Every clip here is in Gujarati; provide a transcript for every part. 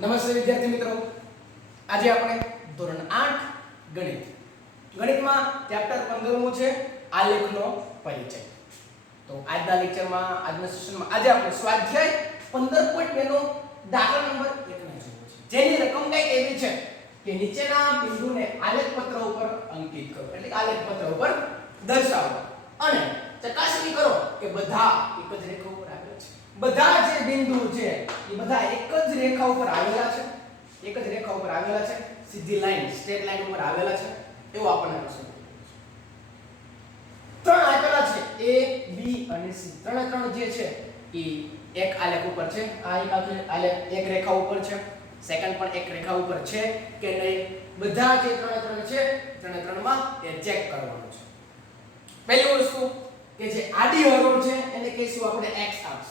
નમસ્તે વિદ્યાર્થી મિત્રો, આજે આપણે ધોરણ 8 ગણિતમાં ચેપ્ટર 15મું છે આલેખનો પરિચય. તો આજના લેક્ચરમાં આજના સેશનમાં આજે આપણે સ્વાધ્યાય 15.2 નો દાખલા નંબર 1 ને જોવો છે, જેની રકમ કંઈક એવી છે કે નીચેના બિંદુને આલેખપત્ર ઉપર અંકિત કરો, એટલે કે આલેખપત્ર ઉપર દર્શાવો અને ચકાસણી કરો કે બધા એક જ રેખા ઉપર આવેલા છે. બધા જે બિંદુ છે એ બધા એક જ રેખા ઉપર આવેલા છે, એક જ રેખા ઉપર આવેલા છે, સીધી લાઈન સ્ટ્રેટ લાઈન ઉપર આવેલા છે, એવું આપણને પ્રશ્ન ત્રણ આપેલા છે A B અને C. ત્રણ જે છે એ એક આલેખ ઉપર છે, આ એક આલેખ એક રેખા ઉપર છે, સેકન્ડ પણ એક રેખા ઉપર છે કે નહીં, બધા જે ત્રણ છે ત્રણમાં એ ચેક કરવાનું છે. પહેલી વસ્તુ કે જે આડી હરોળ છે એને કહીશું આપણે x અક્ષ,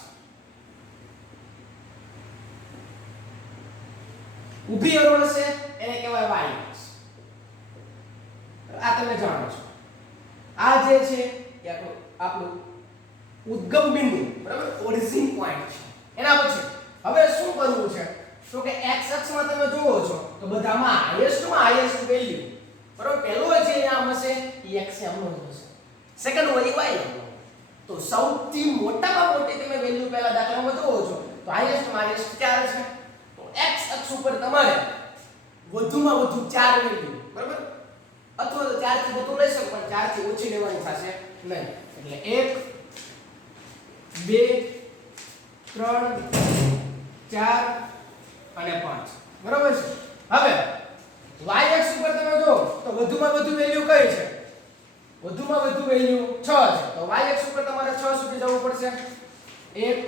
ઊભી હરોળ છે એને કહેવાય y અક્ષ. આ તમે જાણો છો. આ જે છે એ આપણું ઉદ્ગમ બિંદુ, બરાબર, ઓરિજિન પોઈન્ટ છે. એના પછી હવે શું કરવું છે તો કે x અક્ષમાં તમે જુઓ છો તો બધામાં હાઈએસ્ટ વેલ્યુ, બરાબર, પહેલો જે નામ હશે એ x નો હશે, સેકન્ડ હોય y નો. તો સૌથી મોટામાં મોટી તમે વેલ્યુ પહેલા દાખલામાં જુઓ છો તો હાઈએસ્ટ 4 છે. તો x અક્ષ ઉપર તમારે વધુમાં વધુ 4 વેલ્યુ, બરાબર, અથવા તો 4 થી વધુ લઈ શકો પણ 4 થી ઓછી લેવાની થશે નહીં. એટલે 1 2 3 4 અને 5, બરાબર છે. હવે y અક્ષ ઉપર તમે જો તો વધુમાં વધુ વેલ્યુ કઈ છે? વધુમાં વધુ વેલ્યુ 6 છે. તો y અક્ષ ઉપર તમારે 6 સુધી જવું પડશે. 1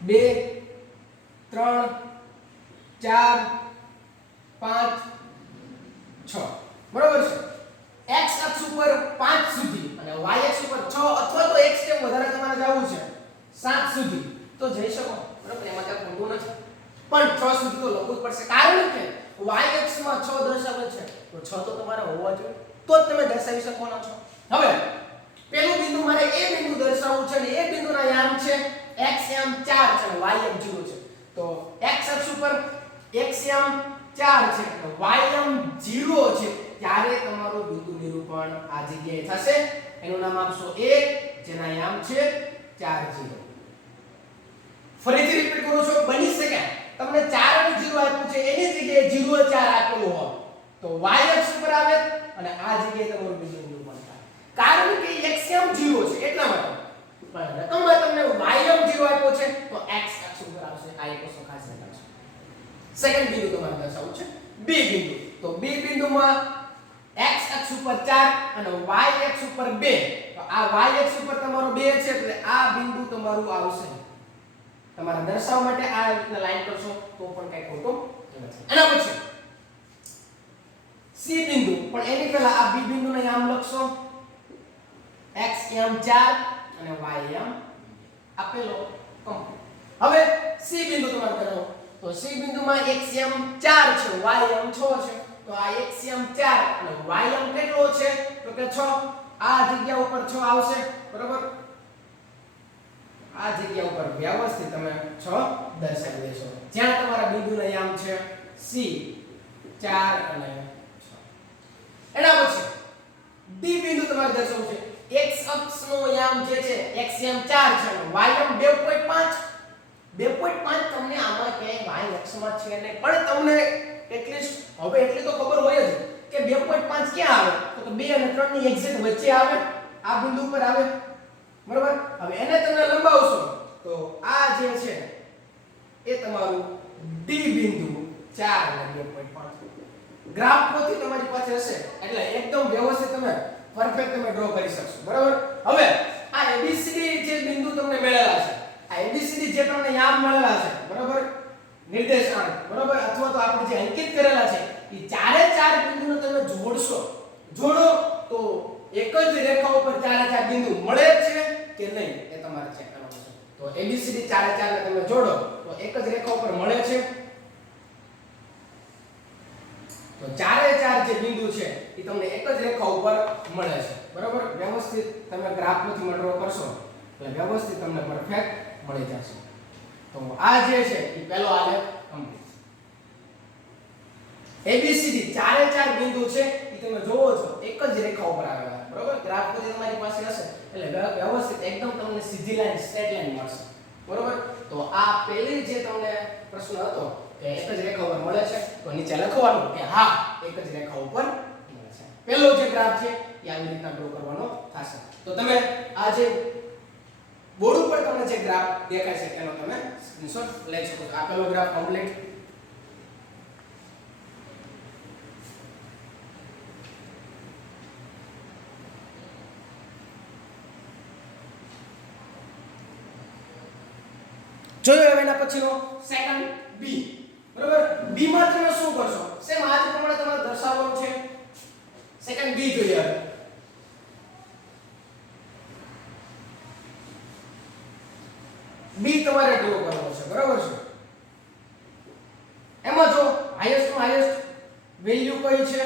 2 3 4 5 6, બરાબર છે. x અક્ષ ઉપર 5 સુધી અને y અક્ષ ઉપર 6 અથવા તો એક સ્ટેપ વધારે તમારે જવું છે 7 સુધી તો જઈ શકો, બરાબર, એમાં કાંઈ ખોટું નથી, પણ 6 સુધી તો લખવું જ પડશે, કારણ કે y અક્ષમાં 6 દર્શાવે છે તો 6 તો તમારે હોવા જોઈએ, તો જ તમે દર્શાવી શકવાના છો. હવે પેલું બિંદુ મારે એ બિંદુ દર્શાવવું છે અને એ બિંદુના યામ છે xm 4 છે અને ym 0 છે. તો x અક્ષ ઉપર xm 4 છે અને ym 0 છે, ત્યારે તમારું બિંદુ નિરૂપણ આ જગ્યાએ થશે. એનું નામ આપશો a, જેના યામ છે 4 0. ફરીથી રિપીટ કરું છું, બની શકે તમને 4 અને 0 આપ્યું છે એની જગ્યાએ 0 4 આપેલું હોય તો y અક્ષ ઉપર આવે અને આ જગ્યાએ તમારું બિંદુ નિરૂપણ થાય, કારણ કે xm 0 છે એટલા માટે. પણ રકમમાં તમને ym 0 આપ્યો છે તો x અક્ષ ઉપર આવશે. આ એક વસ્તુ ખાસ ધ્યાન રાખજો. સેકન્ડ બિંદુ તમારે દર્શાવવું છે b બિંદુ. તો b બિંદુમાં x અક્ષ ઉપર 4 અને y અક્ષ ઉપર 2. તો આ y અક્ષ ઉપર તમારો 2 છે એટલે આ બિંદુ તમારું આવશે. તમારે દર્શાવવા માટે આ રીતના લાઈન કરશો તો પણ કઈ ખોટું નથી. એના પછી c બિંદુ, પણ એની પહેલા આ b બિંદુને નામ લખશો xm 4 અને ym આપેલો કમ્પ્લીટ. હવે c બિંદુ તમારે કરવો તો c બિંદુમાં xm 4 છે, ym 6 છે. તો આ xm 4 અને ym કેટલો છે તો કે 6. આ જગ્યા ઉપર 6 આવશે, બરાબર. આ જગ્યા ઉપર વ્યવસ્થિત તમે 6 દર્શાવી દેશો, જ્યાં તમારા બિંદુના યામ છે c 4 અને 6. એના પછી d બિંદુ તમારે દર્શાવવું છે. x અક્ષનો યામ જે છે xm 4 છે અને ym 2.5 તમને આમાં ક્યાંય y અક્ષમાં છે નહીં, પણ તમને એટલીસ્ટ હવે એટલી તો ખબર હોય જ કે 2.5 ક્યાં આવે તો 2 અને 3 ની એક્ઝેક્ટ વચ્ચે આવે, આ બિંદુ ઉપર આવે, બરાબર. હવે એને તમે લંબાવશો તો આ જે છે એ તમારું d બિંદુ 4 અને 2.5 ગ્રાફમાંથી તમારી પાસે હશે એટલે એકદમ વ્યવસ્થિત તમે પરફેક્ટ તમે ડ્રો કરી શકશો, બરાબર. હવે આ abcd જે બિંદુ તમને મળેલા છે, આ abcd જે તમને યામ મળેલા છે, બરાબર, નિર્દેશાંક, બરાબર, અથવા તો આપણે જે અંકિત કરેલા છે એ ચારે ચાર બિંદુને તમે જોડો તો એક જ રેખા ઉપર ચારે ચાર બિંદુ મળે છે કે નહીં એ તમારે ચેક કરવાનું છે. તો abcd ચારે ચાર ને તમે જોડો તો એક જ રેખા ઉપર મળે છે. તો ચારે ચાર જે બિંદુ છે એ તમને એક જ રેખા ઉપર મળે છે, બરાબર. વ્યવસ્થિત તમે ગ્રાફમાંથી ડ્રો કરશો એટલે વ્યવસ્થિત તમને પરફેક્ટ મળી જશે. તો આ જે છે એ પહેલો આલેખ કમ્પ્લીટ. ABCD ચારે ચાર બિંદુ છે એ તમે જોવો છો એક જ રેખા ઉપર આવેલા, બરોબર. ગ્રાફ પછી તમારી પાસે હશે એટલે વ્યવસ્થિત એકદમ તમને સીધી લાઈન સ્ટ્રેટ લાઈન મળશે, બરોબર. તો આ પહેલી જે તમને પ્રશ્ન હતો કે એક જ રેખા ઉપર મળે છે, તો નીચે લખવાનું કે હા એક જ રેખા ઉપર મળે છે. પહેલો જે ગ્રાફ છે એ આવી રીતના ડ્રો કરવાનો થશે. તો તમે આ જે બોર્ડ ઉપર તમને જે ગ્રાફ દેખાય છે એનો તમે સ્ક્રીનશોટ લઈ શકો છો. આ પહેલો ગ્રાફ કમ્પ્લીટ. જોયો હવે એના પછીનો સેકન્ડ બી, બરોબર. બી માં તમે શું કરશો? સેમ આ જ પ્રમાણે તમારે દર્શાવવાનું છે. સેકન્ડ બી જોઈએ હવે. બી તમારે ડ્રો કરવાનો છે, બરાબર છે. એમાં જો હાઈએસ્ટ માં હાઈએસ્ટ વેલ્યુ કઈ છે?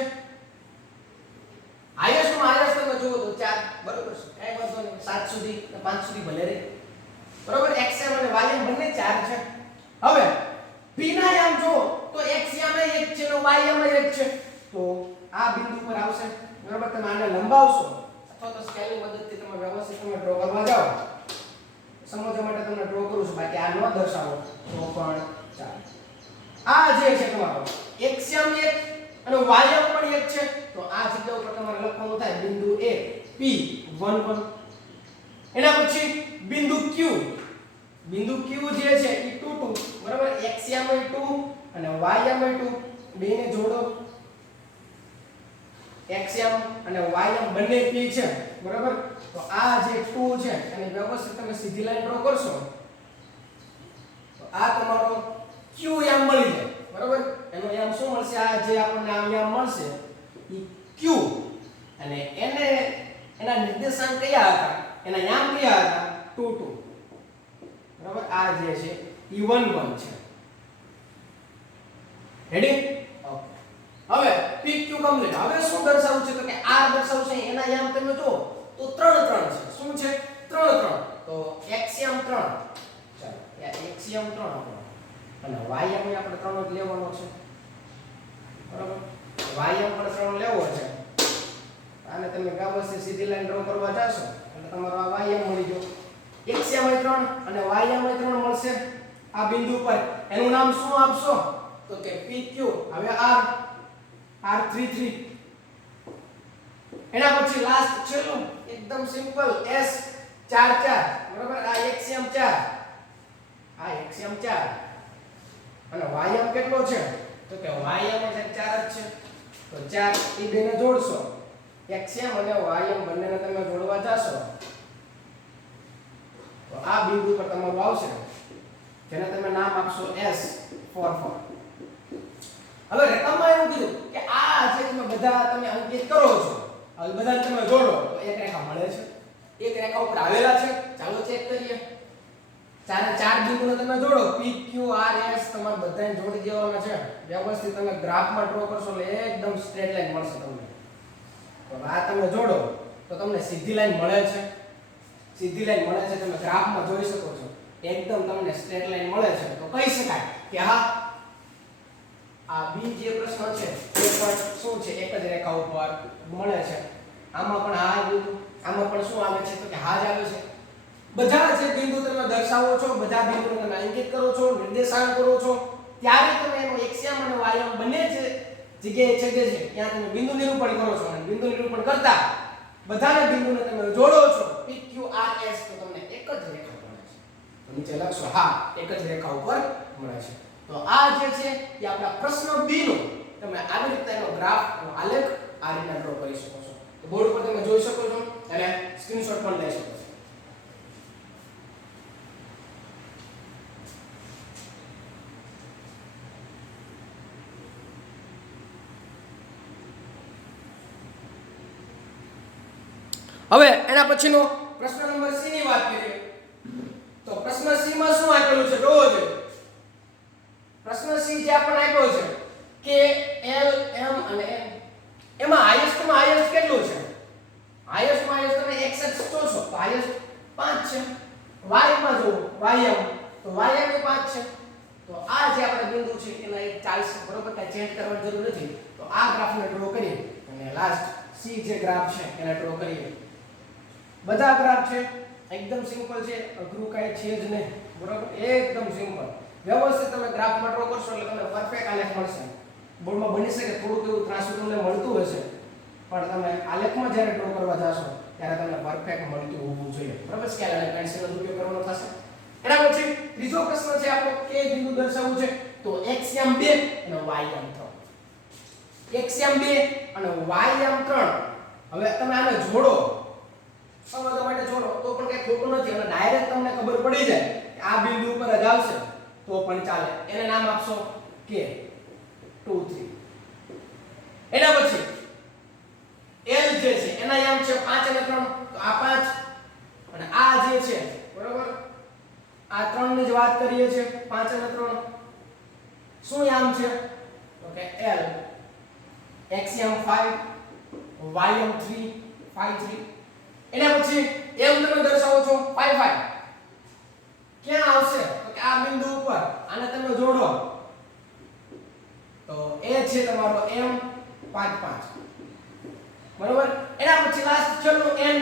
હાઈએસ્ટ માં હાઈએસ્ટ તમે જુઓ તો 4, બરાબર છે. કઈ વાંધો નહીં, 7 સુધી 5 સુધી ભલે રહે, બરાબર. xm અને ym બંને 4 છે. હવે p ના યામ જો તો xm એ 1 છે અને ym એ 1 છે, તો આ બિંદુ પર આવશે, બરાબર. તમે આને લંબાવશો અથવા તો સ્કેલિંગ પદ્ધતિથી તમે વ્યવસ્થિત તમે ડ્રો કરવા જાઓ, સમજવા માટે તમને ડ્રો કરું છું, બાકી આ ન દર્શાવો તો પણ ચાલે. આ જે છે તમારો xm 1 અને ym પણ 1 છે, તો આ જગ્યા ઉપર તમારે લખવાનું થાય બિંદુ a p11. એના પછી બિંદુ q, બિંદુ q જે છે એ 2 2, બરાબર. xm એ 2 અને ym એ 2, બેને જોડો. xm અને ym બંને p છે, બરાબર. તો આ જે 2 છે અને વ્યવસ્થિત તમે સીધી લાઈન ડ્રો કરશો તો આ તમારો qm મળી જાય, બરાબર. એનો યામ શું મળશે? આ જે આપણને આમ યામ મળશે એ q અને એને એના નિર્દેશાંક કયા હતા? એના યામ કયા હતા? 2 2, બરાબર. આ જે છે એ 1 1 છે. રેડી? ઓકે. હવે pq કમ્પ્લીટ. હવે શું દર્શાવવું છે? તો કે r દર્શાવવું છે. એના યામ તમે જો તો 3 3 છે. શું છે? 3 3. તો xm 3. ચાલો, xm 3 આપણો અને ym એ આપણે 3 જ લેવાનો છે, બરાબર. ym પણ 3 લેવો છે. આને તમે વ્યવસ્થિત સીધી લાઈન ડ્રો કરવા જાશો એટલે તમારો આ ym મળી ગયો. xm એ 3 અને ym એ 3 મળશે આ બિંદુ પર. એનું નામ શું આપશો? તો કે pq. હવે r33. એના પછી લાસ્ટ છેલ્લું એકદમ સિમ્પલ s 4 4, બરાબર. આ xm 4, આ xm 4 અને ym કેટલો છે? તો કે ym એ 4 જ છે, તો 4 એ બેને જોડશો. xm અને ym બંનેને તમે જોડવા જાશો તો આ બિંદુ પર તમારું આવશે જેને તમે નામ આપશો s44. હવે રકમમાં એવું કીધું કે આ જે તમે બધા તમે અંકિત કરો છો, હવે બધા તમે જોડો તો એક રેખા મળે છે. એક રેખા ઉપર આવેલા છે. ચાલો ચેક કરીએ. ચારે ચાર બિંદુને તમે જોડો p q r s તમારે બધાને જોડી દેવાના છે. વ્યવસ્થિત તમે ગ્રાફમાં ડ્રો કરશો એટલે એકદમ સ્ટ્રેટ લાઈન મળશે તમને. તો આ તમે જોડો તો તમને સીધી લાઈન મળે છે. સીધી લાઈન મળે છે, તમે ગ્રાફમાં જોઈ શકો છો. એકદમ તમને સ્ટ્રેટ લાઈન મળે છે. તો કહી શકાય કે હા આ બી જે પ્રશ્ન છે એ પણ શું છે? એક જ રેખા ઉપર મળે છે. આમાં પણ હા આવ્યું, આમાં પણ શું આવે છે? તો કે હા જ આવે છે. બધા જે બિંદુ તમે દર્શાવો છો, બધા બિંદુને તમે અંકિત કરો છો, નિર્દેશાંક કરો છો, ત્યારે તમે એનો xm અને ym બંને જે જગ્યાએ છેદે છે ત્યાં તમે બિંદુ નિરૂપણ કરો છો અને બિંદુ નિરૂપણ કરતા બધાના બિંદુને તમે જોડો છો pq r s, તો તમને એક જ રેખા મળે છે. તો નીચે લખશો હા એક જ રેખા ઉપર મળે છે. તો આ જે છે એ આપણા પ્રશ્ન બી નો તમે આવી રીતે એનો ગ્રાફ આલેખ આ રીતે ડ્રો કરી શકો છો. તો બોર્ડ પર તમે જોઈ શકો છો અને સ્ક્રીનશોટ પણ લઈ શકો છો. હવે એના પછીનો પ્રશ્ન નંબર c ની વાત કરીએ તો પ્રશ્ન c માં શું આપેલું છે જોવો જોઈએ. પ્રશ્ન c જે આપણને આપ્યો છે કે l m અને n એમાં હાઈએસ્ટ માં હાઈએસ્ટ કેટલું છે? હાઈએસ્ટ માં હાઈએસ્ટ તમે x જોશો તો હાઈએસ્ટ 5 છે. y માં જો ym તો y એ 5 છે. તો આ જે આપણે બિંદુ છે એના એક ચાલશે, બરોબર, કાંઈ ચેન્જ કરવાની જરૂર નથી. તો આ ગ્રાફને ડ્રો કરીએ અને લાસ્ટ C જે ગ્રાફ છે એને ડ્રો કરીએ. બધા ગ્રાફ છે એકદમ સિમ્પલ છે, અઘરું કાંઈ છે જ નહીં, બરોબર, એકદમ સિમ્પલ. વ્યવસ્થિત તમે ગ્રાફમાં ડ્રો કરશો એટલે તમને પરફેક્ટ આલેખ મળશે. બોર્ડમાં બની શકે થોડુંક એવું ત્રાસું તમને મળતું હશે, પણ તમે આલેખમાં જ્યારે ડ્રો કરવા જાશો ત્યારે તમને પરફેક્ટ મળતું હોવું જોઈએ, બરાબર. સ્કેલ અને પેન્સિલનો ઉપયોગ કરવાનો થશે. એના પછી ત્રીજો પ્રશ્ન છે આપણો, કે બિંદુ દર્શાવવું છે. તો x યામ 2 અને y યામ 3. x યામ 2 અને y યામ 3. હવે તમે આને જોડો, સમજવા માટે જોડો તો પણ કઈ ખોટું નથી, અને ડાયરેક્ટ તમને ખબર પડી જાય કે આ બિંદુ ઉપર જ આવશે તો પણ ચાલે. એને નામ આપશો કે 2 3. એના પછી L જે છે એના યામ છે 5 અને 3. તો આ 5 અને આ જે છે, બરોબર, આ 3 ની જ વાત કરીએ છીએ. 5 અને 3 શું યામ છે? તો કે L. x યામ 5, y યામ 3, 5 3. એના પછી m તમે દર્શાવો છો 5 5. ક્યાં આવશે? તો કે આ બિંદુ ઉપર. આને તમે જોડો તો એ છે તમારો m 5 5, બરોબર. એના પછી લાસ્ટ છેલ્લું n.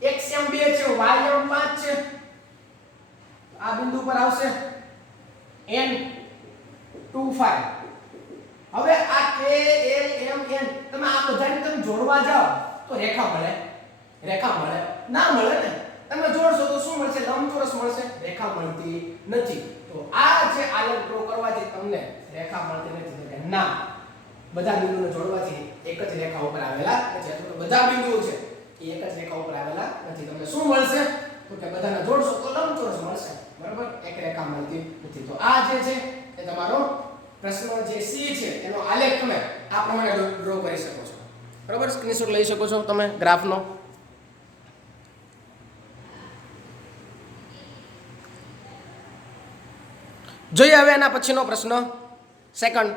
x m 2 છે, y m 5 છે. આ બિંદુ પર આવશે n 2 5. હવે આ k l m n તમે આ બધાને તમે જોડવા જાઓ તો રેખા મળે? રેખા મળે? ના મળે ને. તમે જોડશો તો શું મળશે? લંબચોરસ મળશે, રેખા મળતી નથી. તો આ જે આલેખ ડ્રો કરવાથી તમને રેખા મળતી નથી, તો કે ના, બધા બિંદુને જોડવાથી એક જ રેખા ઉપર આવેલા નથી, અથવા તો બધા બિંદુઓ છે એ એક જ રેખા ઉપર આવેલા નથી. તમને શું મળશે? તો કે બધાને જોડશો તો લંબચોરસ મળશે, બરાબર, એક રેખા મળતી નથી. તો આ જે છે એ તમારો પ્રશ્ન જે C છે એનો આલેખ તમે આ પ્રમાણે ડ્રો કરી શકો છો, બરાબર. સ્ક્રીનશોટ લઈ શકો છો તમે ગ્રાફનો. જોઈએ હવે એના પછીનો પ્રશ્ન, સેકન્ડ.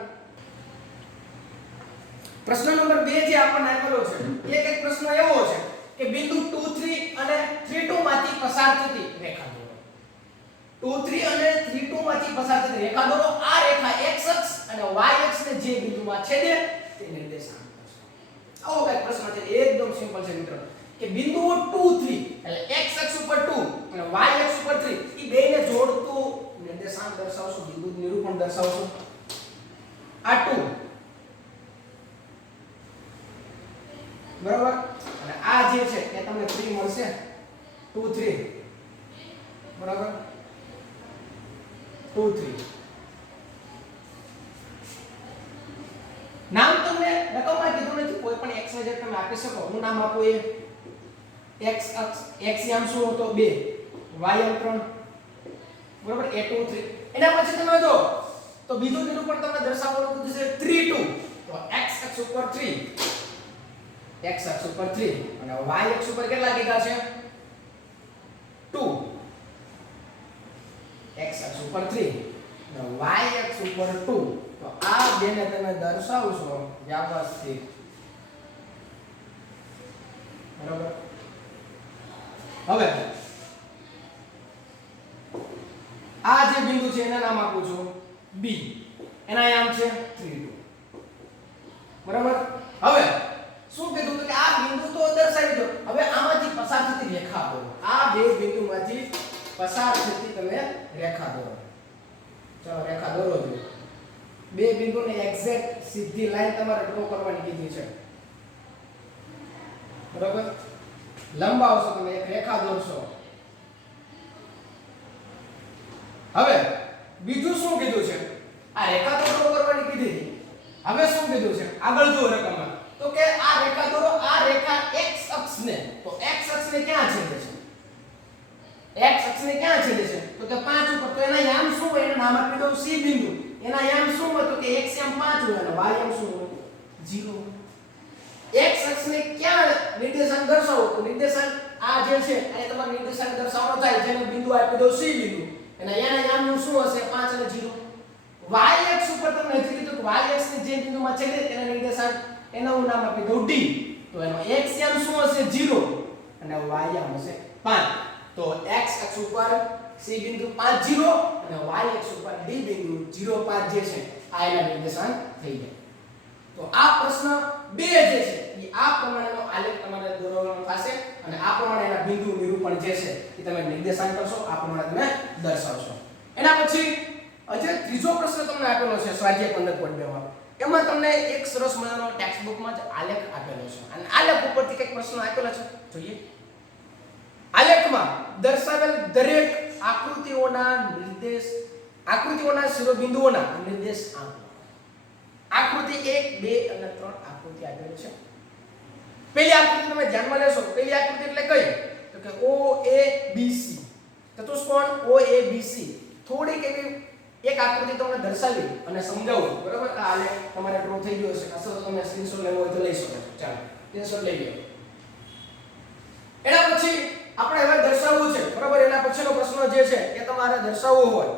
પ્રશ્ન નંબર 2 જે આપણને આપેલો છે, એક પ્રશ્ન એવો છે કે બિંદુ 2 3 અને 3 2 માંથી પસાર થતી રેખા દોરો. 2 3 અને 3 2 માંથી પસાર થતી રેખા દોરો. આ રેખા x અક્ષ અને y અક્ષને જે બિંદુમાં છેદે તે નિર્દેશાંક દર્શાવો. આવો એક પ્રશ્ન છે, એકદમ સિમ્પલ છે મિત્રો, કે બિંદુઓ 2 3 એટલે x અક્ષ ઉપર 2 અને y અક્ષ ઉપર 3 ઈ બેને જોડતું નિર્દેશાંક દર્શાવશો, બિંદુ નિરૂપણ દર્શાવશો. આ 2, બરાબર, અને આ જે છે એ તમને 3 મળશે, 2 3, બરાબર, 2 3. નામ તમને રકમમાં કીધું નથી, કોઈ પણ x y z તમે આપી શકો. હું નામ આપું એ x અક્ષ, x યામ શું હતો 2, y યામ 3, બરાબર, a 2 3. એના પછી તમે જો તો બીજું નિરૂપણ તમને દર્શાવવાનું કીધું છે 3 2. તો x અક્ષ ઉપર 3, x અક્ષ ઉપર 3 અને y અક્ષ ઉપર કેટલા કીધા છે? 2. x અક્ષ ઉપર 3 અને y અક્ષ ઉપર 2. તો આ બેને તમે દર્શાવશો વ્યવસ્થિત, બરાબર. હવે આ જે બિંદુ છે એના નામ આપું છું B. એના યામ છે 3 2, બરાબર. હવે શું કીધું કે આ બિંદુ તો દર્શાવી દો. હવે આમાંથી પસાર થતી રેખા દોરો. આ બે બિંદુમાંથી પસાર થતી તમે રેખા દોરો. ચલો રેખા દોરો જો. બે બિંદુને એક્ઝેક્ટ સીધી લાઈન તમારે ડ્રો કરવાની કીધી છે, બરાબર. લંબાવશો તમે, એક રેખા દોરશો. હવે બીજું શું કીધું છે? આ રેખા તો ડ્રો કરવાની કીધી હતી. હવે શું કીધું છે? આગળ જો રકમમાં, તો કે આ રેખા દોરો. આ રેખા x અક્ષને, તો x અક્ષને ક્યાં છેદે છે? x અક્ષને ક્યાં છેદે છે? તો કે 5 ઉપર. તો એના યામ શું હોય? એનું નામ આપી દઉં C બિંદુ. એના યામ શું હોય? તો કે x યામ 5 હોય અને y યામ શું હોય? 0. x અક્ષને ક્યાં નિર્દેશાંક દર્શાવો? તો નિર્દેશાંક આ જે છે આ તમારે નિર્દેશાંક દર્શાવવાનો થાય, જેનો બિંદુ આપી દઉં C બિંદુ. એના યામનું શું હશે? 5 અને 0. y અક્ષ ઉપર તમને હજી કીધું કે y અક્ષને જે બિંદુમાં છેદે તેના નિર્દેશાંક એનું હું નામ આપી દઉં D. તો એનો x યામ શું હશે? 0 અને y યામ હશે 5. તો x x અક્ષ ઉપર c બિંદુ 5 0 અને y અક્ષ ઉપર d બિંદુ 0 5 જે છે આ એના નિર્દેશાંક થઈ જાય. તો આ પ્રશ્ન 2 જે છે એ આ પ્રમાણેનો આલેખ તમારે દોરવાનો થશે અને આ પ્રમાણે એના બિંદુ નિરૂપણ જે છે એ તમે નિર્દેશાંક કરશો, આ પ્રમાણે તમે દર્શાવશો. એના પછી જે ત્રીજો પ્રશ્ન તમને આપેલો છે સ્વાધ્યાય 15.2 માં, એમાં તમને એક સરસ મજાનો ટેક્સ્ટ બુકમાં જ આલેખ આપેલો છે અને આલેખ ઉપરથી કંઈક પ્રશ્ન આપેલા છે જોઈએ. આલેખમાં દર્શાવેલ દરેક આકૃતિઓના શિરોબિંદુઓના નિર્દેશ આપો. આકૃતિ 1 2 અને 3 આકૃતિ આપેલી છે. પહેલી આકૃતિ તમે ધ્યાનમાં લેશો. પહેલી આકૃતિ એટલે કઈ? તો કે OABC, ચતુષ્કોણ OABC. થોડીક એવી એક આકૃતિ તમને દર્શાવી અને સમજાવું, બરાબર? આ આલેખ તમારે ડ્રો થઈ ગયો છે. અથવા તો તમે સ્ક્રીનશોટ લેવો હોય તો લઈ શકો છો. ચાલો સ્ક્રીનશોટ લઈ લો. એના પછી આપણે હવે દર્શાવવું છે, બરાબર? એના પછીનો પ્રશ્ન જે છે એ તમારે દર્શાવવો હોય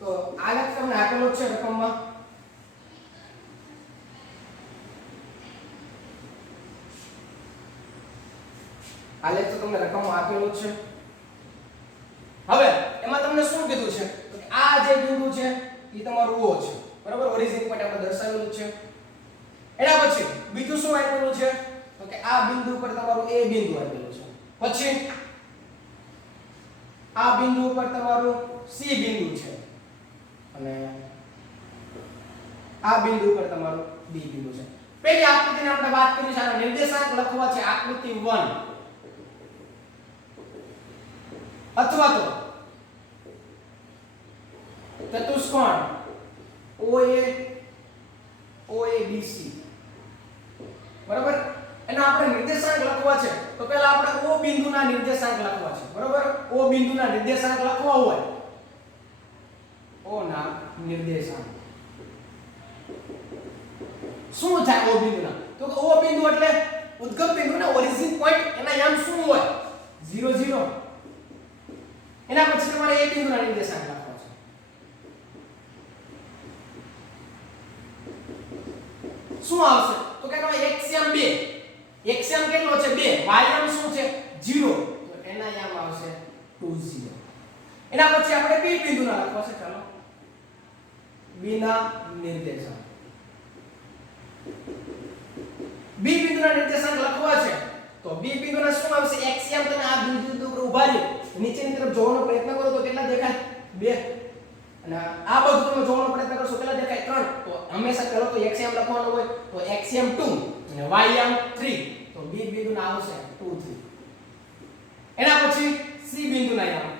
તો આલેખ તમને આપેલો છે રકમમાં. આલેખ તો તમને રકમમાં આપેલો છે. હવે એમાં તમને શું કીધું છે તો કે આ જે બિંદુ છે એ તમારું O છે, બરાબર? ઓરિજિન પોઈન્ટ આપણે દર્શાવેલું છે. એના પછી બીજું શું આપેલું છે તો કે આ બિંદુ પર તમારું A બિંદુ આપેલું છે. પછી આ બિંદુ પર તમારું C બિંદુ છે અને આ બિંદુ પર તમારું D બિંદુ છે. પહેલી આકૃતિની આપણે વાત કરી છે, આનો નિર્દેશાંક લખવા છે આકૃતિ 1 અથવા તો ચતુષ્કોણ OABC, બરાબર? એનો આપણે નિર્દેશાંક લખવા છે તો પહેલા આપણે O બિંદુના નિર્દેશાંક લખવા છે, બરાબર? O બિંદુના નિર્દેશાંક લખવા હોય, O ના નિર્દેશાંક શું થાય? O બિંદુના તો O બિંદુ એટલે ઉદ્ગમ બિંદુ ને ઓરિજિન પોઈન્ટ, એના યામ શું હોય? 0 0. એના પછી તમારે A બિંદુના નિર્દેશાંક લખવા છે. શું આવશે તો કે એક્સિયમ 2. એક્સિયમ કેટલો છે? 2. વાયમ શું છે? 0. તો એના યામ આવશે 2 0. એના પછી આપણે B બિંદુના લખવા છે. ચાલો B ના નિર્દેશાંક, B બિંદુના નિર્દેશાંક લખવા છે તો B બિંદુના શું આવશે? એક્સિયમ. તમે આ બિંદુ ઉપર ઊભા રહી નીચેની તરફ જોવાનો પ્રયત્ન કરો તો કેટલા દેખાય? 2. અને આ બધું તમે જોવાનો પ્રયત્ન કરશો કેટલા દેખાય? 3. તો હંમેશા પહેલો તો એક્સિયમ લખવાનો હોય તો એક્સિયમ 2 અને વાયમ 3. તો B બિંદુના આવશે 2 3. એના પછી C બિંદુના યામ,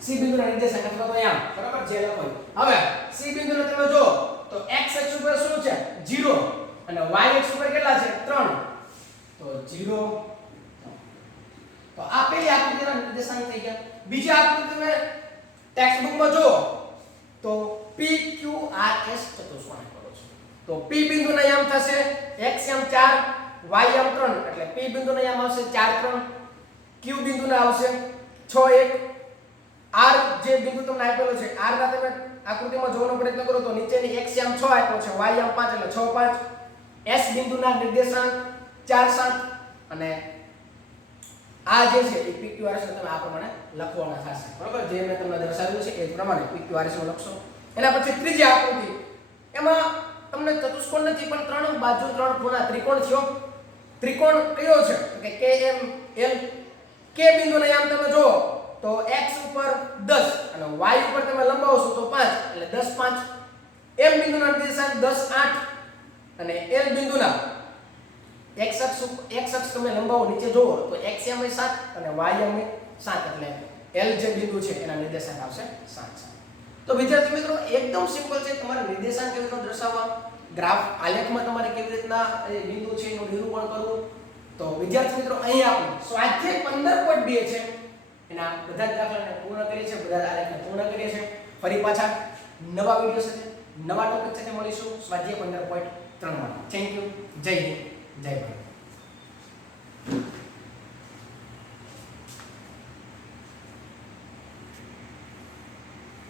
C બિંદુના નિર્દેશાંક અથવા તો યામ, બરાબર? જે લખો. હવે C બિંદુને તમે જો તો x અક્ષ ઉપર શું છે? 0 અને y અક્ષ ઉપર કેટલા છે? 3. તો 0. તો આ પહેલી આકૃતિના નિર્દેશાંક થઈ ગયા. બીજી આકૃતિ તમે ટેક્સ્ટ બુકમાં જો તો PQRS ચતુષ્કોણ કરો છો તો P બિંદુના યામ થશે x યામ 4 y યામ 3 એટલે P બિંદુના યામ આવશે 4 3. Q બિંદુના આવશે 6 1. R જે બિંદુ તમને આપેલો છે R ના તમે આકૃતિમાં જોવાનો પ્રયત્ન કરો તો નીચેની x યામ 6 આપ્યો છે, y યામ 5 એટલે 6 5. S બિંદુના નિર્દેશાંક 4 7 અને આ જે છે એ PQRS ને તમે આ પ્રમાણે લખવાના થશે, બરાબર? જે મેં તમને દર્શાવ્યું છે એ પ્રમાણે PQRS માં લખશો. એના પછી ત્રીજી આકૃતિ, એમાં તમને ચતુષ્કોણ નથી પણ 3 બાજુ 3 ખૂણા ત્રિકોણ થયો. ત્રિકોણ કયો છે તો કે KML. K બિંદુના યામ તમે જો તો x ઉપર 10 અને y ઉપર તમે લંબાવશો તો 5 એટલે 10 5. M બિંદુના નિર્દેશાંક 10 8 અને L બિંદુના x અક્ષ તમે લંબાવો નીચે જોવો તો x યામ 7 અને y યામ 7 એટલે L જે બિંદુ છે એના નિર્દેશાંક આવશે 7 7. તો વિદ્યાર્થી મિત્રો એકદમ સિમ્પલ છે. તમારે નિર્દેશાંક કેવી રીતે દર્શાવવા, ગ્રાફ આલેખમાં તમારે કેવી રીતના બિંદુ છે એનું નિરૂપણ કરવું. તો વિદ્યાર્થી મિત્રો અહીં આપણે સ્વાધ્યાય 15.2 છે એના બધા જ દાખલાને પૂર્ણ કરીએ છીએ, બધા આલેખને પૂર્ણ કરીએ છીએ. ફરી પાછા નવા વિડિયો સાથે નવા ટોપિક સાથે મળીશું સ્વાધ્યાય 15.3 માં. Thank you. જય હિન્દ, જય ભારત.